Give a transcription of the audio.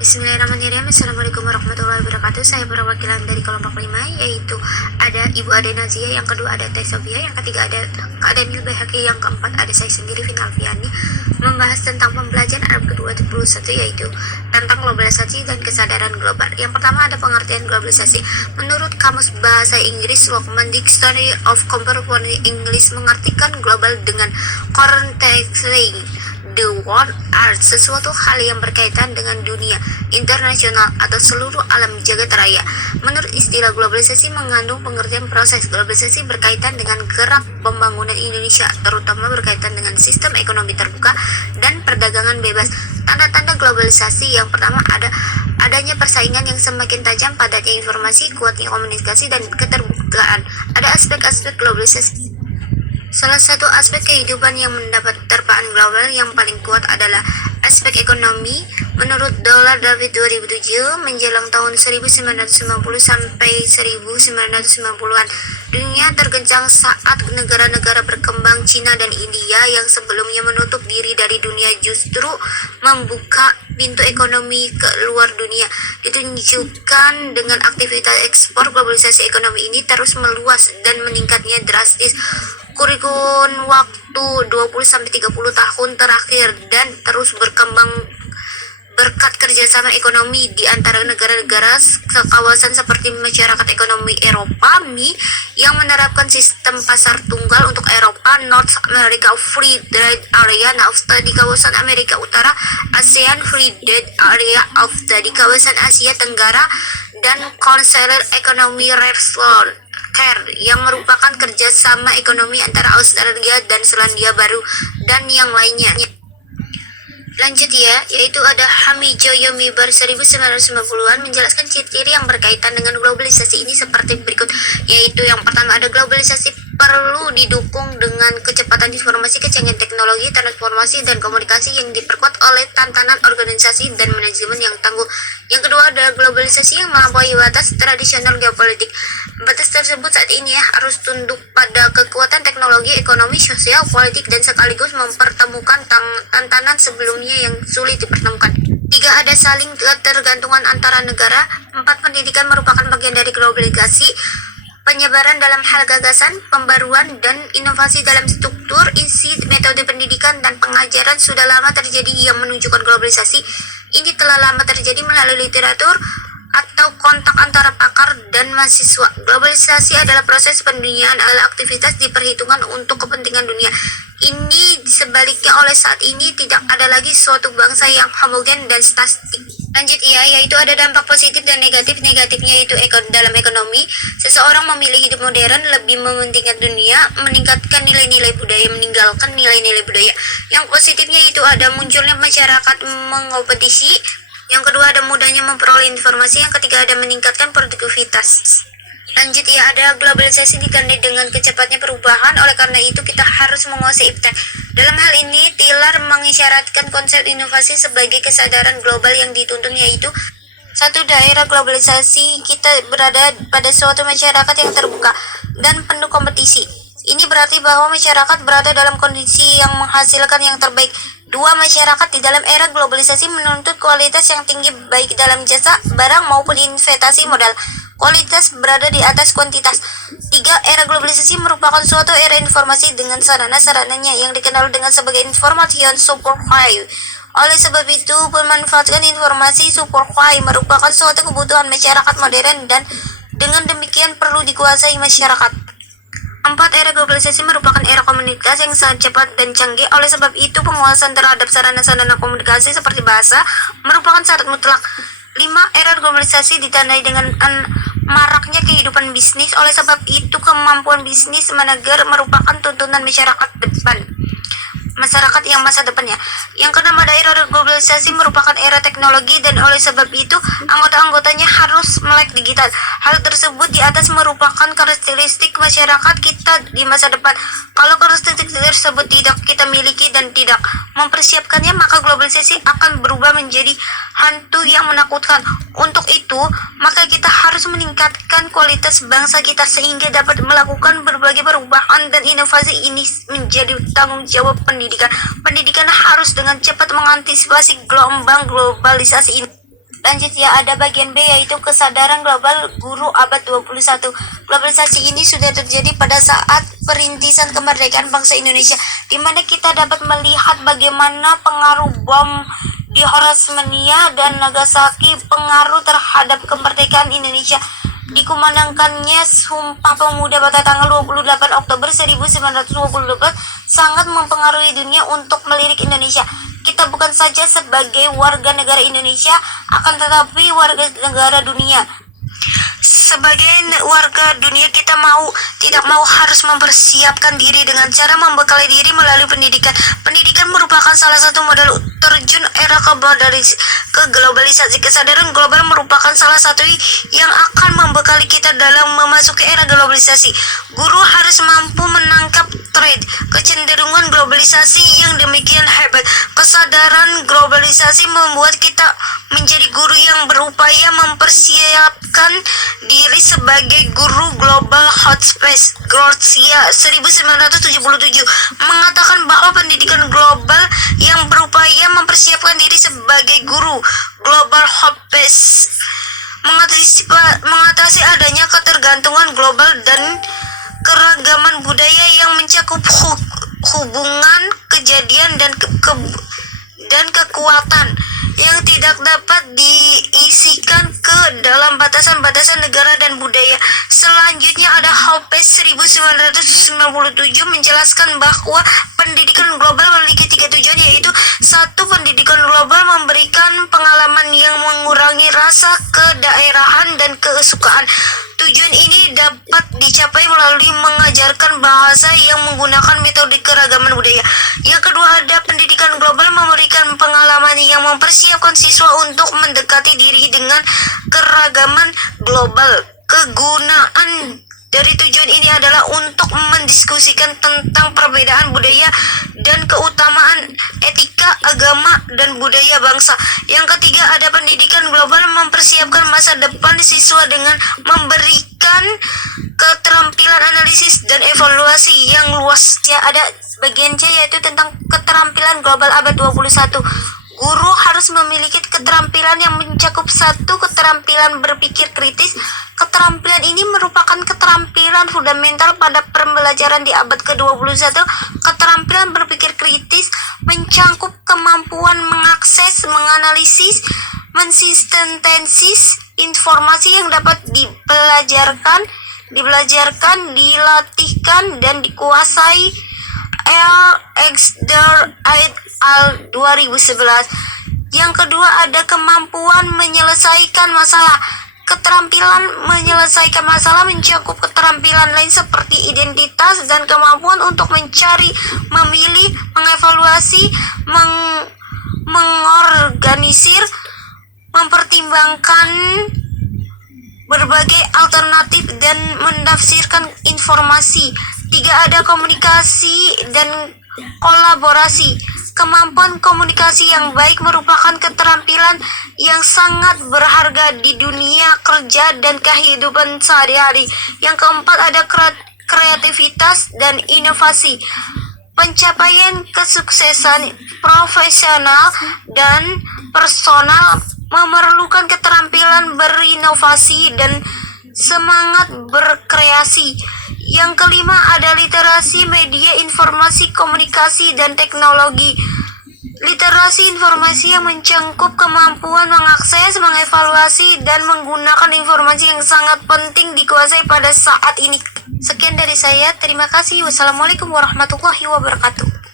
Bismillahirrahmanirrahim. Assalamualaikum warahmatullahi wabarakatuh. Saya perwakilan dari kelompok 5, yaitu ada Ibu Ade Nazia, yang kedua ada Teh Sofia, yang ketiga ada Kak Daniel Bayhaki, yang keempat ada saya sendiri Vina Alfiani, membahas tentang pembelajaran Arab ke-21, yaitu tentang globalisasi dan kesadaran global. Yang pertama ada pengertian globalisasi. Menurut Kamus Bahasa Inggris Wellcome Dictionary of Contemporary English, mengartikan global dengan contexting the world art, sesuatu hal yang berkaitan dengan dunia internasional atau seluruh alam jagat raya. Menurut istilah globalisasi mengandung pengertian proses globalisasi berkaitan dengan gerak pembangunan Indonesia, terutama berkaitan dengan sistem ekonomi terbuka dan perdagangan bebas. Tanda-tanda globalisasi yang pertama adanya persaingan yang semakin tajam, padatnya informasi, kuatnya komunikasi, dan keterbukaan. Ada aspek-aspek globalisasi. Salah satu aspek kehidupan yang mendapat terpaan global yang paling kuat adalah aspek ekonomi. Menurut Dollar David 2007, menjelang tahun 1990 sampai 1990-an, dunia tergencang saat negara-negara berkembang Cina dan India yang sebelumnya menutup diri dari dunia justru membuka pintu ekonomi ke luar dunia. Ditunjukkan dengan aktivitas ekspor, globalisasi ekonomi ini terus meluas dan meningkatnya drastis. Kurun waktu 20-30 tahun terakhir dan terus berkembang berkat kerjasama ekonomi di antara negara-negara sekawasan seperti masyarakat ekonomi Eropa (MI) yang menerapkan sistem pasar tunggal untuk Eropa, North America Free Trade Area, NAFTA di kawasan Amerika Utara, ASEAN Free Trade Area, AFTA di kawasan Asia Tenggara, dan Council Economy Resolution yang merupakan kerjasama ekonomi antara Australia dan Selandia Baru dan yang lainnya. Lanjut ya, yaitu ada Hamijo Yomibar 1990-an menjelaskan ciri-ciri yang berkaitan dengan globalisasi ini seperti berikut, yaitu yang pertama ada globalisasi perlu didukung dengan kecepatan informasi, kecanggihan teknologi, transformasi, dan komunikasi yang diperkuat oleh tantangan organisasi dan manajemen yang tangguh. Yang kedua ada globalisasi yang melampaui batas tradisional geopolitik. Batas tersebut saat ini harus tunduk pada kekuatan teknologi, ekonomi, sosial, politik, dan sekaligus mempertemukan tantangan sebelumnya yang sulit dipertemukan. 3. Ada saling ketergantungan antara negara. 4. Pendidikan merupakan bagian dari globalisasi. Penyebaran dalam hal gagasan, pembaruan, dan inovasi dalam struktur, isi, metode pendidikan, dan pengajaran sudah lama terjadi yang menunjukkan globalisasi. Ini telah lama terjadi melalui literatur atau kontak antara pakar dan mahasiswa. Globalisasi adalah proses penduniaan ala aktivitas diperhitungkan untuk kepentingan dunia. Ini sebaliknya oleh saat ini tidak ada lagi suatu bangsa yang homogen dan statik. Lanjut ya, yaitu ada dampak positif dan negatif. Negatifnya itu dalam ekonomi, seseorang memilih hidup modern, lebih mementingkan dunia, meningkatkan nilai-nilai budaya, meninggalkan nilai-nilai budaya. Yang positifnya itu ada munculnya masyarakat mengompetisi. Yang kedua ada mudahnya memperoleh informasi. Yang ketiga ada meningkatkan produktivitas. Lanjut ya, ada globalisasi ditandai dengan kecepatnya perubahan. Oleh karena itu kita harus menguasai iptek. Dalam hal ini Tiller mengisyaratkan konsep inovasi sebagai kesadaran global yang dituntun, yaitu satu daerah globalisasi kita berada pada suatu masyarakat yang terbuka dan penuh kompetisi. Ini berarti bahwa masyarakat berada dalam kondisi yang menghasilkan yang terbaik. 2. Masyarakat di dalam era globalisasi menuntut kualitas yang tinggi baik dalam jasa, barang maupun investasi modal. Kualitas berada di atas kuantitas. 3. Era globalisasi merupakan suatu era informasi dengan sarana-sarananya yang dikenal dengan sebagai information superhighway. Oleh sebab itu, memanfaatkan informasi superhighway merupakan suatu kebutuhan masyarakat modern dan dengan demikian perlu dikuasai masyarakat. 4. Era globalisasi merupakan era komunikasi yang sangat cepat dan canggih. Oleh sebab itu, penguasaan terhadap sarana-sarana komunikasi seperti bahasa merupakan syarat mutlak. 5. Era globalisasi ditandai dengan maraknya kehidupan bisnis. Oleh sebab itu, kemampuan bisnis manajer merupakan tuntunan masyarakat yang masa depannya. Yang keenam ada era globalisasi merupakan era teknologi, dan oleh sebab itu anggota-anggotanya harus melek digital. Hal tersebut di atas merupakan karakteristik masyarakat kita di masa depan. Kalau karakteristik tersebut tidak kita miliki dan tidak mempersiapkannya, maka globalisasi akan berubah menjadi hantu yang menakutkan. Untuk itu, maka kita harus meningkatkan kualitas bangsa kita sehingga dapat melakukan berbagai perubahan dan inovasi. Ini menjadi tanggung jawab pendidikan. Pendidikan harus dengan cepat mengantisipasi gelombang globalisasi ini. Lanjut ya, ada bagian B yaitu kesadaran global guru abad 21. Globalisasi ini sudah terjadi pada saat perintisan kemerdekaan bangsa Indonesia, di mana kita dapat melihat bagaimana pengaruh bom di Hiroshima dan Nagasaki pengaruh terhadap kemerdekaan Indonesia. Dikumandangkannya Sumpah Pemuda pada tanggal 28 Oktober 1928 sangat mempengaruhi dunia untuk melirik Indonesia. Kita bukan saja sebagai warga negara Indonesia, akan tetapi warga negara dunia. Sebagai warga dunia, kita tidak mau harus mempersiapkan diri dengan cara membekali diri melalui pendidikan. Pendidikan merupakan salah satu modal terjun era ke globalisasi. Kesadaran global merupakan salah satu yang akan membekali kita dalam memasuki era globalisasi. Guru harus mampu menangkap tren kecenderungan globalisasi yang demikian hebat. Kesadaran globalisasi membuat kita menjadi guru yang berupaya mempersiapkan diri sebagai guru global. Hotspace Garcia 1977 mengatakan bahwa pendidikan global yang berupaya mempersiapkan diri sebagai guru global Hotspace mengatasi adanya ketergantungan global dan keragaman budaya yang mencakup hubungan, kejadian, dan kekuatan yang tidak dapat diisikan ke dalam batasan-batasan negara dan budaya. Selanjutnya ada Hotspace 1997 menjelaskan bahwa pendidikan global memiliki 3 tujuan, yaitu 1. Pendidikan global memberikan pengalaman yang mengurangi rasa kedaerahan dan kesukaan. Tujuan ini dapat dicapai melalui mengajarkan bahasa yang menggunakan metode keragaman budaya. Yang kedua, ada pendidikan global memberikan pengalaman yang mempersiapkan siswa untuk mendekati diri dengan keragaman global. Kegunaan dari tujuan ini adalah untuk mendiskusikan tentang perbedaan budaya dan keutamaan etika, agama, dan budaya bangsa. Yang ketiga, ada pendidikan global mempersiapkan masa depan siswa dengan memberikan keterampilan analisis dan evaluasi yang luas. Ya, ada bagian C yaitu tentang keterampilan global abad 21. Guru harus memiliki keterampilan yang mencakup 1. Keterampilan berpikir kritis. Keterampilan ini merupakan keterampilan fundamental pada pembelajaran di abad ke-21. Keterampilan berpikir kritis mencakup kemampuan mengakses, menganalisis, mensintesis informasi yang dapat dibelajarkan, dilatihkan, dan dikuasai. Exder et al. 2011. Yang kedua, ada kemampuan menyelesaikan masalah. Keterampilan menyelesaikan masalah mencakup keterampilan lain seperti identitas dan kemampuan untuk mencari, memilih, mengevaluasi, mengorganisir, mempertimbangkan berbagai alternatif, dan menafsirkan informasi. 3. Ada komunikasi dan kolaborasi. Kemampuan komunikasi yang baik merupakan keterampilan yang sangat berharga di dunia kerja dan kehidupan sehari-hari. Yang keempat, ada kreativitas dan inovasi. Pencapaian kesuksesan profesional dan personal memerlukan keterampilan berinovasi dan semangat berkreasi. Yang kelima, ada literasi media informasi, komunikasi, dan teknologi. Literasi informasi yang mencakup kemampuan mengakses, mengevaluasi, dan menggunakan informasi yang sangat penting dikuasai pada saat ini. Sekian dari saya, terima kasih. Wassalamualaikum warahmatullahi wabarakatuh.